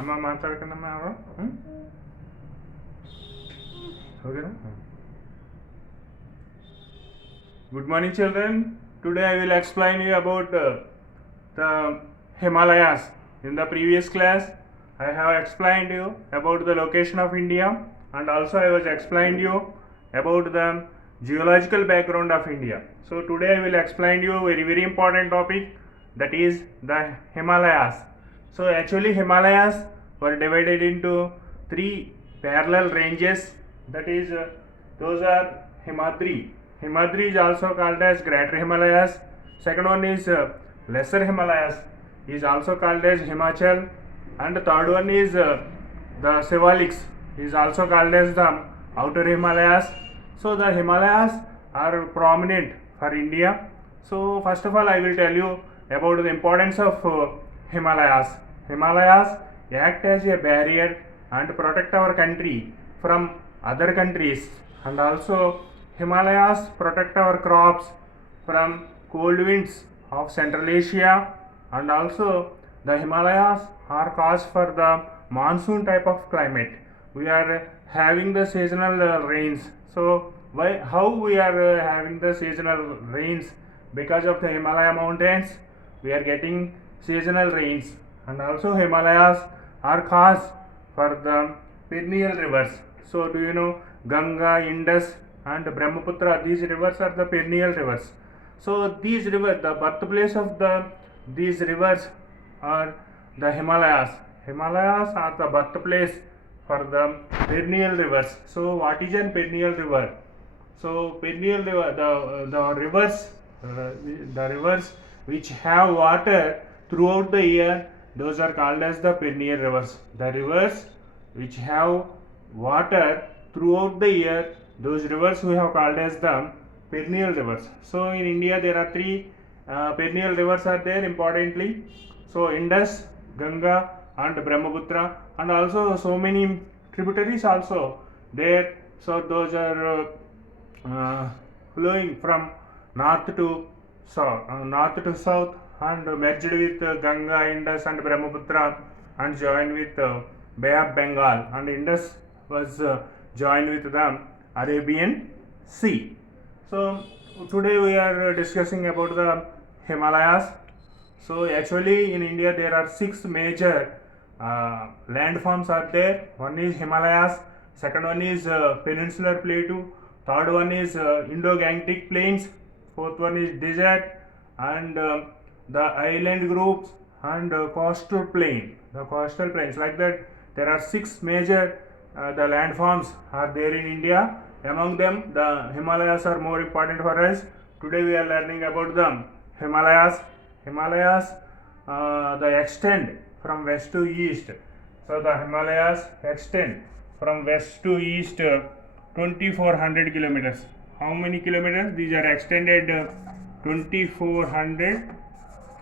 అమ్మ మాట్లాడకండి ఎవరు ఓకేనా. Good morning, children. Today I will explain you about the Himalayas. In the previous class, I have explained you about the location of India, and also I was explained you about the geological background of India. So today I will explain you a very important topic, that is the Himalayas. So actually Himalayas were divided into three parallel ranges. That is those are Himadri. Himadri is also called as Greater Himalayas. Second one is Lesser Himalayas, is also called as Himachal, and the third one is the Shivaliks, is also called as the Outer Himalayas. So the Himalayas are prominent for India. So first of all I will tell you about the importance of Himalayas. Himalayas act as a barrier and protect our country from other countries, and also Himalayas protect our crops from cold winds of Central Asia, and also the Himalayas are cause for the monsoon type of climate. We are having the seasonal rains. So how we are having the seasonal rains? Because of the Himalaya mountains we are getting seasonal rains, and also Himalayas are cause for the perennial rivers. So do you know Ganga, Indus and Brahmaputra, these rivers are the perennial rivers. So these rivers, the birthplace of these rivers are the Himalayas. Himalayas are the birthplace for the perennial rivers. So what is a perennial river? So perennial river, the rivers which have water throughout the year, those are called as the perennial rivers. The rivers which have water throughout the year, those rivers we have called as the perennial rivers. So in India there are three perennial rivers are there importantly. So Indus, Ganga and Brahmaputra, and also so many tributaries also there. So those are flowing from north to south and merged with Ganga, Indus and Brahmaputra, and joined with Bay of Bengal, and Indus was joined with the Arabian Sea. So today we are discussing about the Himalayas. So actually in India there are 6 major landforms are there. One is Himalayas, second one is Peninsular Plateau, third one is Indo-Gangetic Plains, fourth one is desert, and the island groups, and coastal plains like that. There are 6 major the landforms are there in India. Among them the Himalayas are more important for us. Today we are learning about the Himalayas they extend from west to east. So the Himalayas extend from west to east 2400 kilometers. How many kilometers? These are extended 2400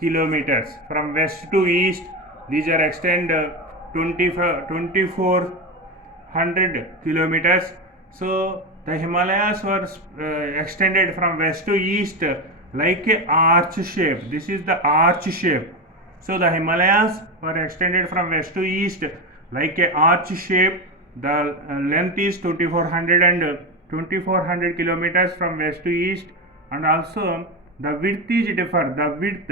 kilometers from west to east. These are extended 2400 kilometers. So the Himalayas were extended from west to east like a arch shape. This is the arch shape. So the Himalayas were extended from west to east like a arch shape. The length is 2400 kilometers from west to east, and also the width is different. The width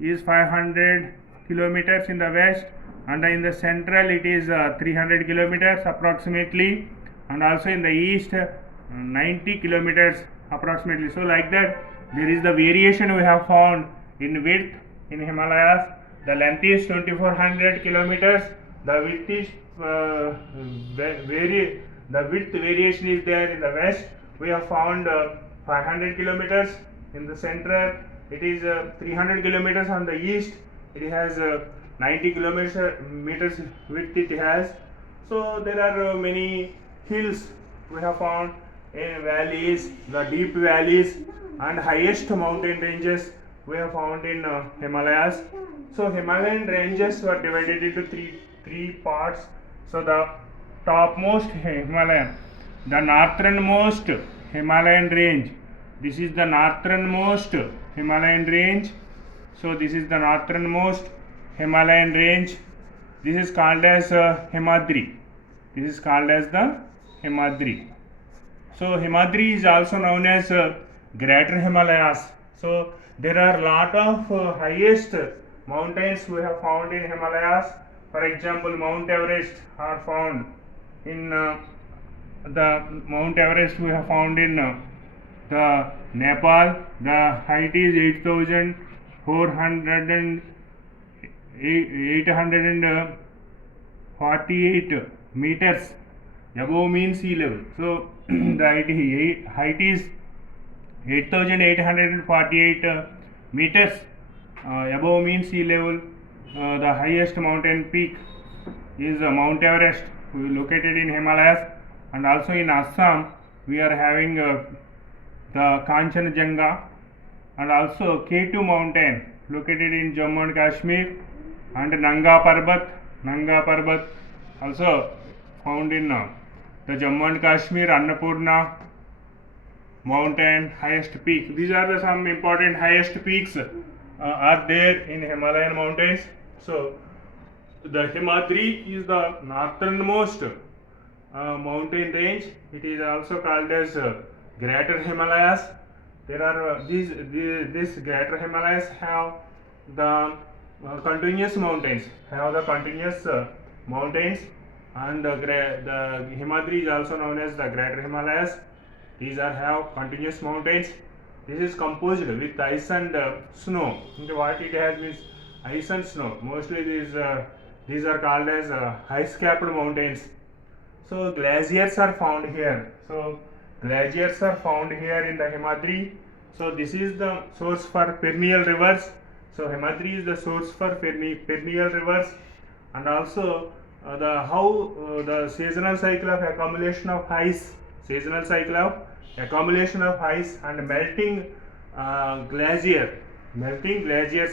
is 500 kilometers in the west, and in the central it is 300 kilometers approximately, and also in the east 90 kilometers approximately. So like that there is the variation we have found in width in Himalayas. The length is 2400 kilometers, the width is the width variation is there. In the west we have found 500 kilometers, in the central it is 300 kilometers, on the east it has 90 kilometers width it has. So there are many hills we have found in valleys, the deep valleys and highest mountain ranges we have found in Himalayas. So Himalayan ranges were divided into three parts. So the topmost Himalayan, the northernmost Himalayan range, this is the northernmost Himalayan range. So this is the northernmost Himalayan range. This is called as Himadri. This is called as the Himadri. So Himadri is also known as Greater Himalayas. So there are lot of highest mountains we have found in Himalayas. For example, Mount Everest are found in the Mount Everest we have found in the Nepal. The height is 848 meters above mean sea level. So the height is 8,848 meters above mean sea level. The highest mountain peak is Mount Everest, located in Himalayas, and also in Assam we are having the Kanchenjunga, and also K2 mountain located in Jammu and Kashmir, and Nanga Parbat also found in the Jammu and Kashmir. Annapurna mountain, highest peak. These are the some important highest peaks are there in Himalayan mountains. So the Himadri is the northernmost mountain range. It is also called as Greater Himalayas. There are this Greater Himalayas have the continuous mountains, and the Himadri is also known as the Greater Himalayas. These are have continuous mountains. This is composed with ice and snow. What it has is ice and snow. Mostly these are called as ice-capped mountains. So glaciers are found here. So glaciers are found here in the Himadri. So this is the source for perennial rivers. So Himadri is the source for perennial rivers, and also the seasonal cycle of accumulation of ice, and melting glaciers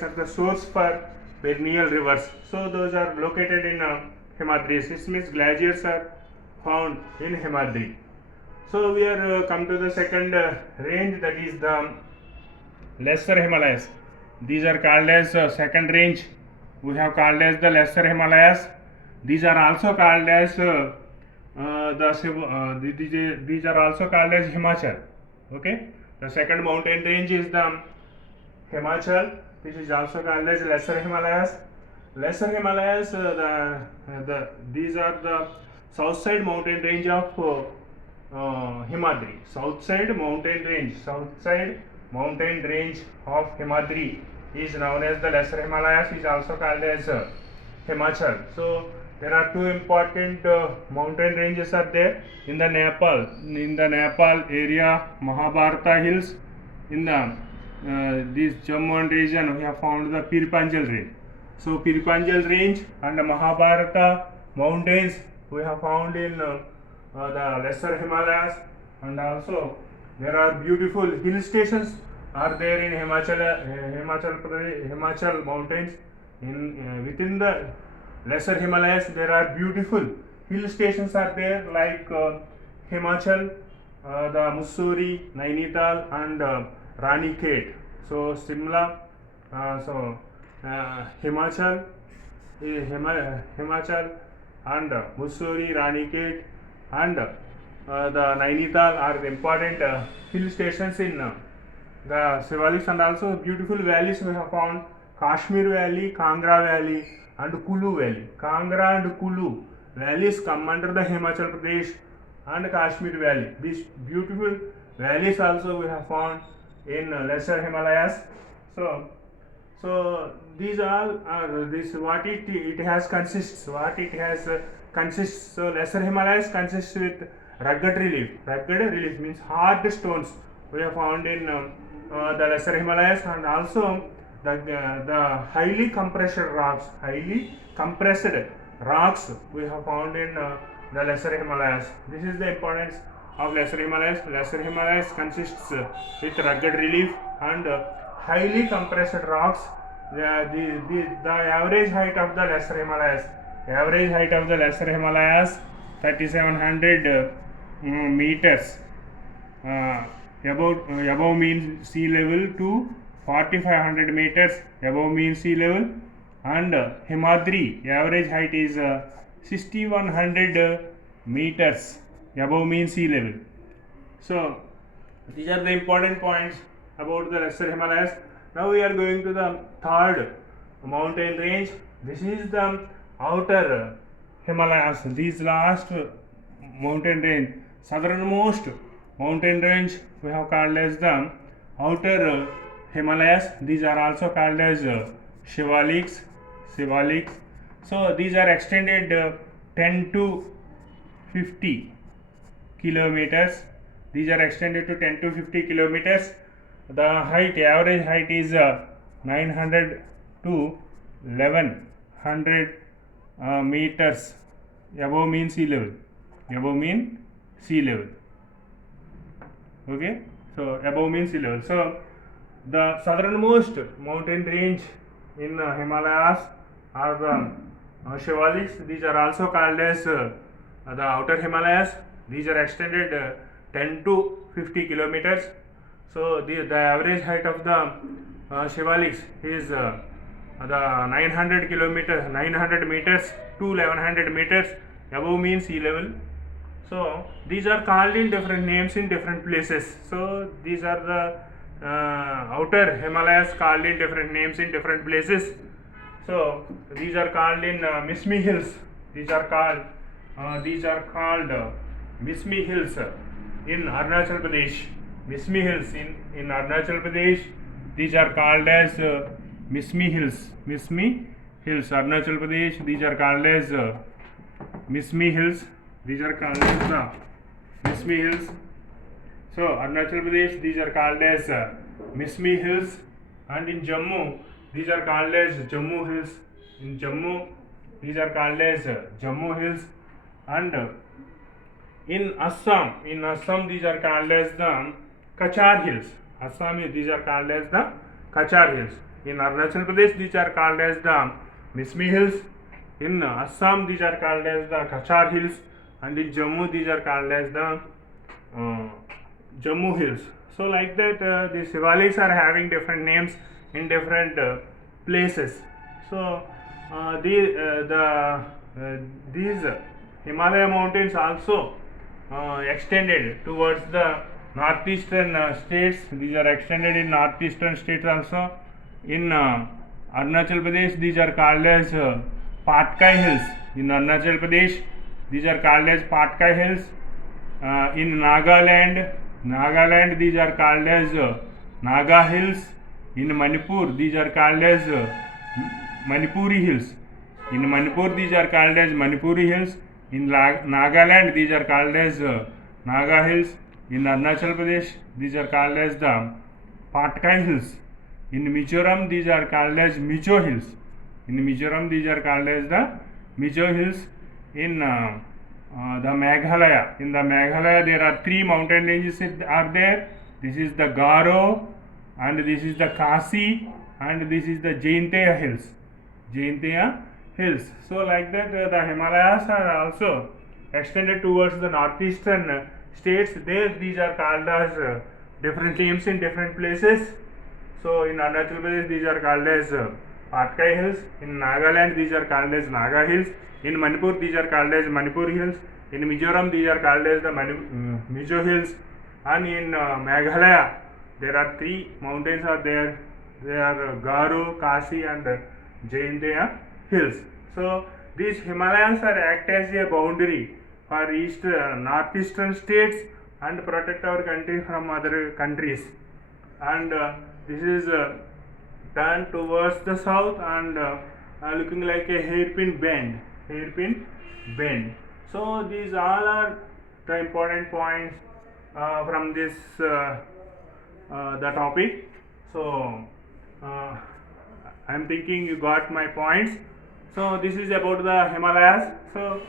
are the source for perennial rivers. So those are located in Himadri. This means glaciers are found in Himadri. So we are come to the second range, that is the Lesser Himalayas. These are called as second range. We have called as the Lesser Himalayas. These are also called as these are also called as Himachal. Okay, the second mountain range is the Himachal. This is also called as Lesser Himalayas. Lesser Himalayas, these are the south side mountain range of Himadri. South side mountain range of Himadri is known as the Lesser Himalayas. Is also called as Himachal. So there are two important mountain ranges are there in the Nepal. In the Nepal area, Mahabharata hills. In the this Jammu and region, we have found the Pir Panjal range. So Pir Panjal range and the Mahabharata mountains we have found in the Lesser Himalayas, and also there are beautiful hill stations are there in Himachal mountains. Within the Lesser Himalayas, there are beautiful hill stations are there like Himachal, the Mussoorie, Nainital, and Ranikhet. So Simla, Himachal, and Mussoorie, Ranikhet, and the Nainital are the important hill stations in the Shivaliks, and also beautiful valleys we have found: Kashmir Valley, Kangra Valley, and Kulu Valley. Kangra and Kulu valleys come under the Himachal Pradesh and Kashmir Valley. These beautiful valleys also we have found in Lesser Himalayas. So these all are what it has consists. So Lesser Himalayas consists with rugged relief. Rugged relief means hard stones we have found in the Lesser Himalayas, and also the highly compressed rocks we have found in the Lesser Himalayas. This is the importance of Lesser Himalayas. Lesser Himalayas consists with rugged relief and highly compressed rocks. The average height of the Lesser Himalayas 3700 meters above mean sea level to 4500 meters above mean sea level, and Himadri average height is 6100 meters above mean sea level. So these are the important points about the Lesser Himalayas. Now we are going to the third mountain range. This is the outer Himalayas. These last mountain range, southernmost mountain range, we have called as the outer Himalayas. These are also called as Shivaliks. So these are extended 10 to 50 kilometers. These are extended to 10 to 50 kilometers. The average height is 900 to 1100 meters above mean sea level. Okay, so above mean sea level. So the southernmost mountain range in Himalayas are the Shivaliks. These are also called as the outer Himalayas. These are extended 10 to 50 kilometers. So the average height of the Shivaliks is the 900 meters to 1100 meters above mean sea level. So these are called in different names in different places. So these are the outer Himalayas called in different names in different places. So these are called in Mismi Hills. These are called Mismi Hills in Arunachal Pradesh. Mismi Hills in Arunachal Pradesh. These are called as Mismi Hills. Arunachal Pradesh. These are called as Mismi Hills. These are called as the Mismi Hills. So Arunachal Pradesh, these are called as Mismi Hills, and in Jammu, these are called as Jammu Hills. In Jammu, these are called as Jammu Hills, and in Assam, these are called as the Kachar Hills. These are called as the Kachar Hills. In Arunachal Pradesh, these are called as the Mismi Hills. In Assam, these are called as the Kachar Hills, and in Jammu, these are called as the Jammu Hills. So like that, the Shivaliks are having different names in different places. So these Himalaya mountains also extended towards the northeastern states. These are extended in northeastern states also. In Arunachal Pradesh, these are called as Patkai Hills. In Arunachal Pradesh, these are called as Patkai Hills. In Nagaland, these are called as Naga Hills. In Manipur, these are called as Manipuri Hills. In Manipur, these are called as Manipuri Hills. In Nagaland, these are called as Naga Hills. In Arunachal Pradesh, these are called as the Patkai Hills. In Mizoram, these are called as Mizo Hills. In Mizoram, these are called as the Mizo Hills. In the Meghalaya, there are three mountain ranges are there. This is the Garo, and this is the Khasi, and this is the Jaintia Hills. So like that, the Himalayas are also extended towards the northeastern states. These are called as different names in different places. So in Arunachal Pradesh, these are called as Patkai Hills. In Nagaland, these are called as Naga Hills. In Manipur, these are called as Manipur Hills. In Mizoram, these are called as the Mizo Hills. And in Meghalaya, there are three mountains are there. They are Garo, Khasi, and Jaintia Hills. So these Himalayas are act as a boundary for northeastern states and protect our country from other countries. And this is turned towards the south and looking like a hairpin bend. So these all are the important points from this the topic. So I am thinking you got my points. So this is about the Himalayas. So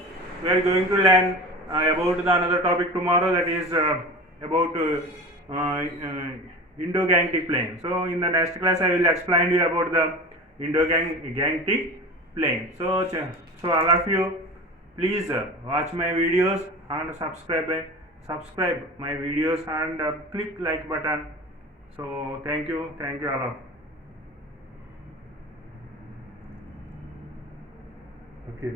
we are going to learn about the another topic tomorrow, that is about Indo-Gangetic Plain. So in the next class I will explain you about the Indo-Gangetic Plain. So all of you, please watch my videos and subscribe my videos and click like button. So thank you all of Okay.